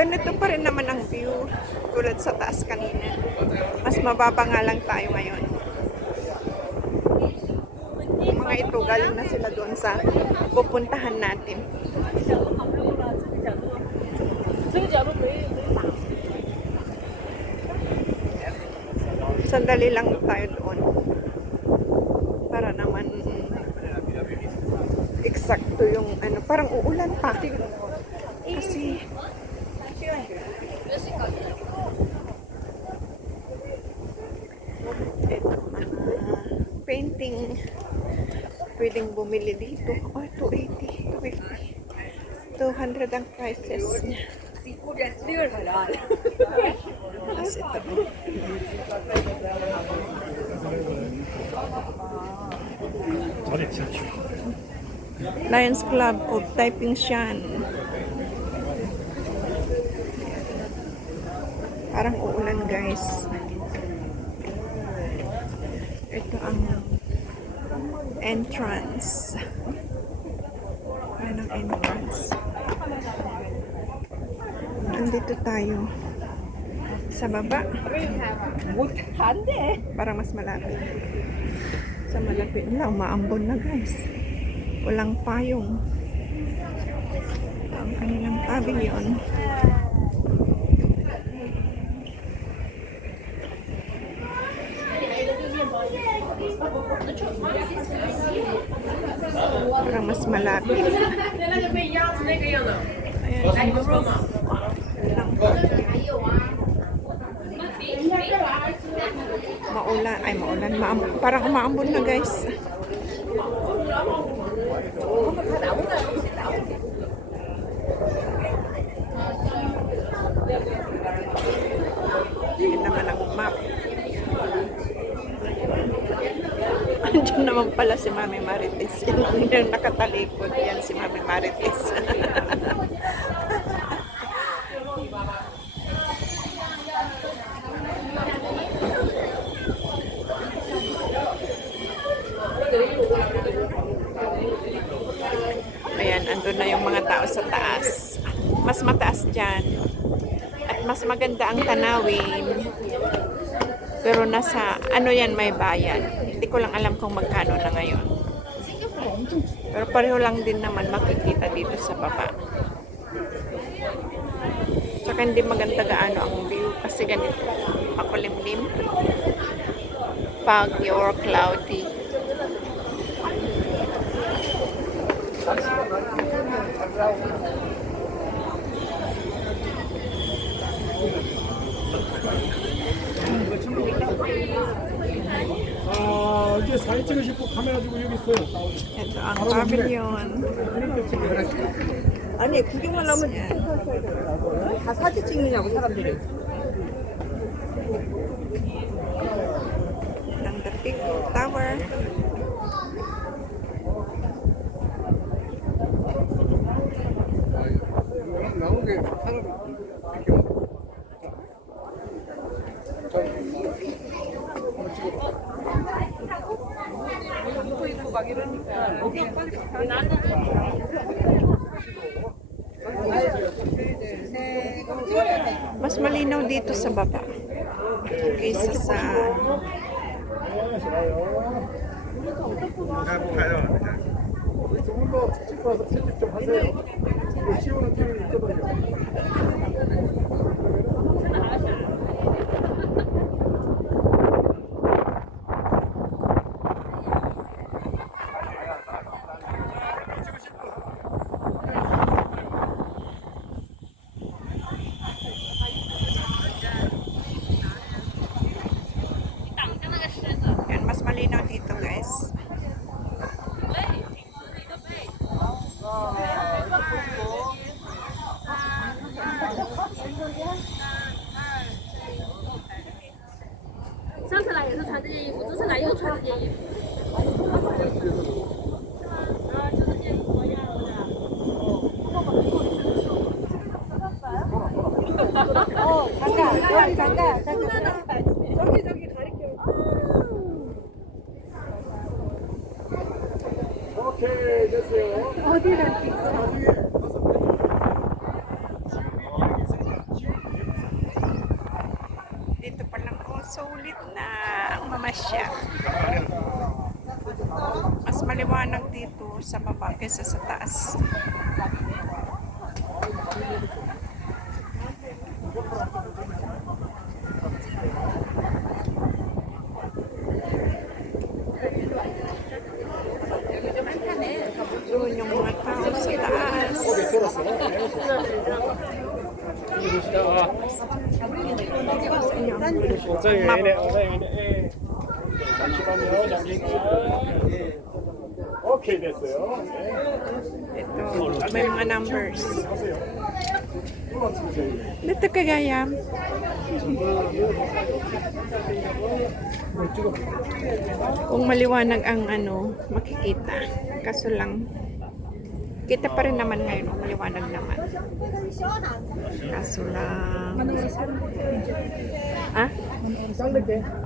Ganito pa rin naman ang view tulad sa taas kanina. Mas mababa nga lang tayo ngayon. Yung mga ito, galing na sila doon sa pupuntahan natin. Sandali lang tayo doon. Para naman eksakto yung ano, parang uulan pa. Kasi ito, painting. Pwedeng bumili dito. Oh, 280, 250. 200 ang prices niya. Tapos ito. Lions Club of Taiping Shan. Parang uulan, guys. Ito ang entrance. Ayan ang entrance. Andito tayo sa baba. Para mas malapit. Sa malapit na, umaambon na, guys. Walang payong. Ito ang kanilang pavilion. Para mas malapit. Ayan, ang roof. Maulan. Ay, maulan. Parang umaambon na, guys. Yan naman ang map. Andiyan naman pala si Mami Marites. Yung nakatalikod. Yan si Mami Marites. Ayan, andun na yung mga tao sa taas. Mas mataas dyan. At mas maganda ang tanawin. Pero nasa, ano yan, may bayan. Hindi ko lang alam kung magkano na ngayon. Pero pareho lang din naman makikita dito sa baba. Tsaka hindi maganda gaano ang view. Kasi ganito, makulimlim. Foggy or cloudy. 이제 사진 찍으실 거 카메라 들고 여기 있어요. Ito ang pavilion. 아니 구경을 하면 다 사진 찍느냐고 사람들이. Ng the big tower. 나오게 하는 막 이러니까. Mas malinaw dito sa baba. Kaysa sa 조금 더 찍고 와서 편집 좀 하세요. 치우는 팀이 있거든요. yan, mas malinaw dito, guys. 잠깐. 저기 가리켜. 오케이 됐어요. 어디를 찍어? 나중에 가서 siya. Mas maliwanag dito sa baba kaysa sa taas. Doon yung mga tao sa taas. 오케이 됐어요. Ito, may mga numbers. Dito kagaya. Kung maliwanag ang ano, makikita. Kaso lang, kita pa rin naman ngayon, maliwanag naman. Kaso lang. Ah?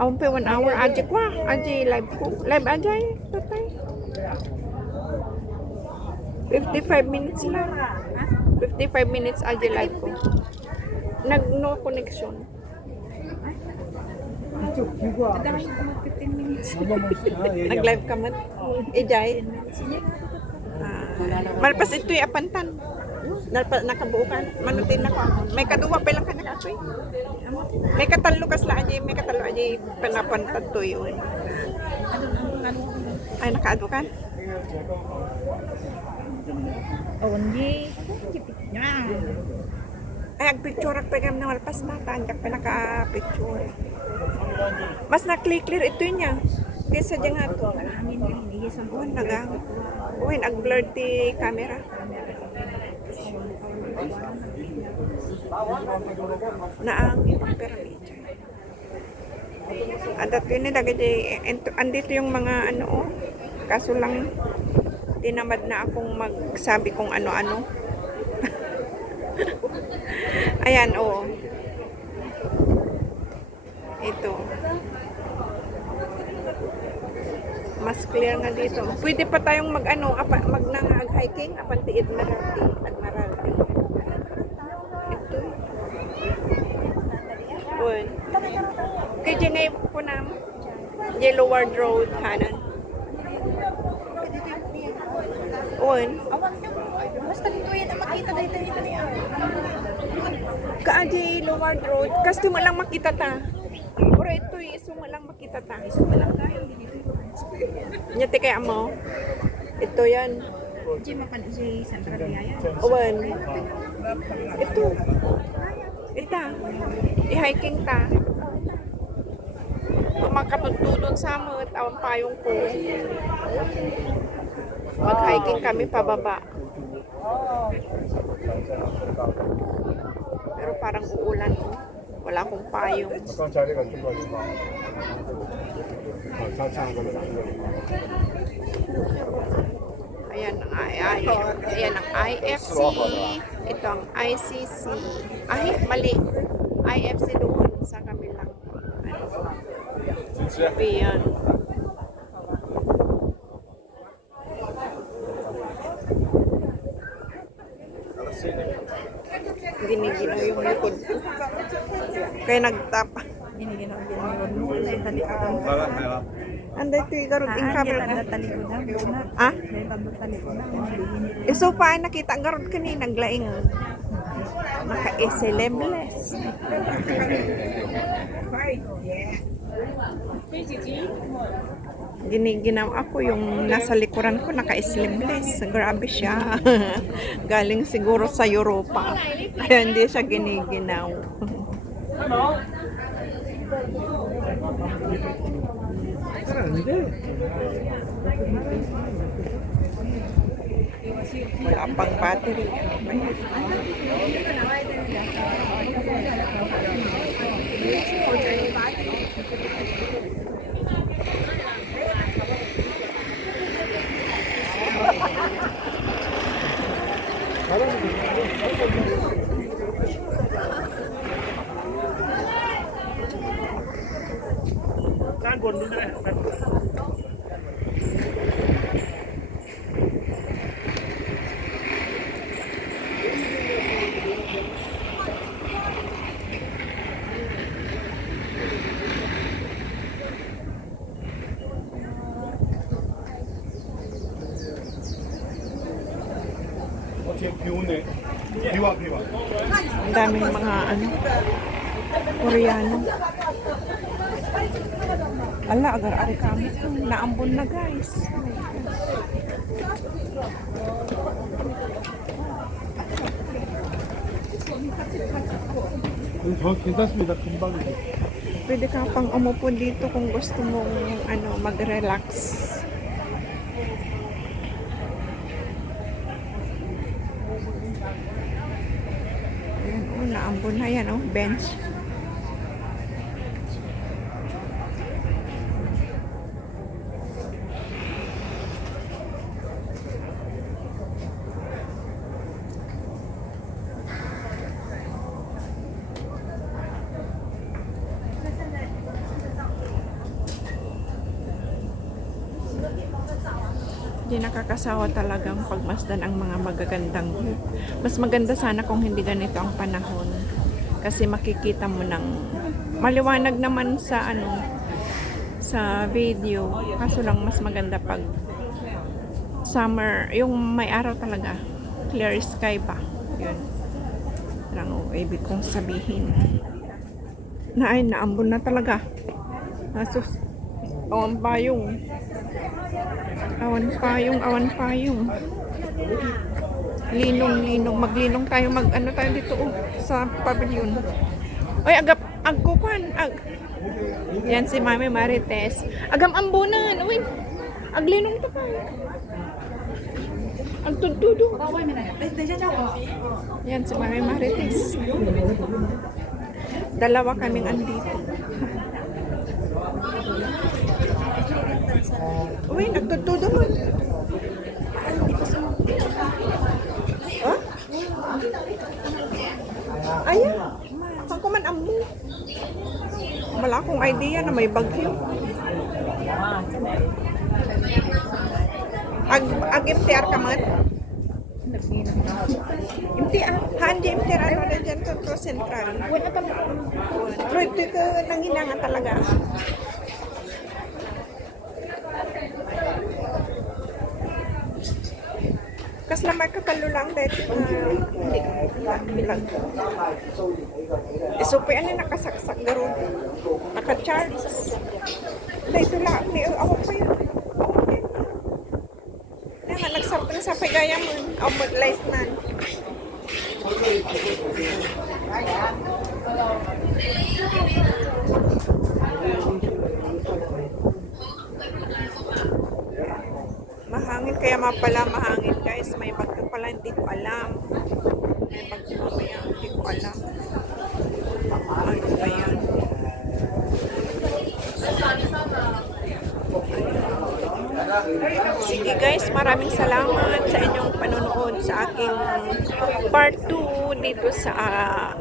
Awan pa 1 hour. Aja ko Aja live ko. Live aja tatay. 55 minutes lang. 55 minutes aja live ko. No connection. Nag-live ka man? Ijay? Malpas ito'y apantan. Nakabuo ka. Manutin ako. May kaduwa pa lang ka nakatoy. May katalo kas la aja. May katalo aja panapantan to yun. Ay, nakaado ka? Ay, agpicture ang pagam na malpas na. Tanjak pa naka-picture. Mas na-clear ito niya. Kesa dyan nga ito. Oh, nagang. Uwin, ag-blurred ti camera. Naang pero medyo. Adat yun nilagay andito yung mga ano oh. Kaso lang tinamad na akong magsabi kung ano-ano. Ayan oh. Ito. Mas clear nga dito. Pwede pa tayong mag-ano, mag-hiking, apantiid na rati, nagmaralti. Ito. Uwan. Kaya dyan ngayon po na Yellow Ward Road, kanan. Uwan. Basta dito yan ang makita dito niya. Kaadi Yellow Ward Road. Kasi mo lang makita ta. Pero ito iso mo lang makita ta. Iso mo lang tayo. Nyati kaya mo. Ito yan. Di makan si Sandra Biaya. Uwan. Ito. Ita. I-hiking ta. Makatutulon sa mga tawang payong ko. Mag-hiking kami pababa. Pero parang uulan. Wala akong payong. 아까 자리가 좀 가지고. 자차한 거는 안 되고. Ayan ang IFC. Ito ang ICC. Ay, mali. IFC doon sa kabilang. Ayan. Giniginaw yung likod ko. Kaya nagtap. Giniginaw mo. Dahil talikudan. Anday ito yung garod in camera na. Talikudan. Ah? Dahil talikudan. So pa nakita ang garod kanina naglaing. Naka-celebless. Giniginaw ako yung nasa likuran ko naka-sleeveless. Grabe siya. Galing siguro sa Europa. Kaya hindi siya giniginaw. Wala pang battery. 짠 건데. Ang daming mga ano, Koreano. Ala, agar-ari kami. Naambon na guys. 저 괜찮습니다. 금방이죠. Pwede ka pang umupo dito kung gusto mong ano, mag-relax. Ayan, oh, naambon na yan, oh, bench. Hindi nakakasawa talagang pagmasdan ang mga magagandang view. Mas maganda sana kung hindi ganito ang panahon. Kasi makikita mo ng maliwanag naman sa ano, sa video. Kaso lang mas maganda pag summer, yung may araw talaga. Clear sky ba? Yun. Lang ibig kong sabihin. Na ay, naambon na talaga. Asus. Awan payong. Awan payong. Linong. Maglinong tayo. Ano tayo dito sa pavilion. Oy, agkukuan. Yan si Mami Marites. Agam ambunan. Uy, aglinong to pa. Agtududo. Yan si Mami Marites. Dalawa kaming andito. Uy, nagtutudo mo. Huh? Ayan. Ako man ambo. Wala akong idea na may bagyo. Ag-MTR ka man? MTR? Hindi MTR. Ano na dyan to Central? Pero ito nanginangan talaga. Kas lamay kapalo lang dahil bilang. So, ano nakasaksak garo? Naka-charge. Dahil ito lang. Awak pa yun. Nga, nagsartan sa pagaya mo. Awak light man. Mahangin, kaya mapala mahangin guys. May bagyo pala, hindi ko alam. May bagyo mamaya, hindi ko alam. Ano ba yan? Sige guys, maraming salamat sa inyong panonood sa aking part 2 dito sa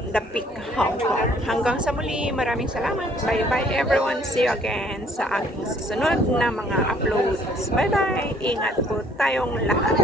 The Peak, Hong Kong. Hanggang sa muli, maraming salamat. Bye bye everyone. See you again sa aking susunod na mga uploads. Bye bye. Ingat po tayong lahat.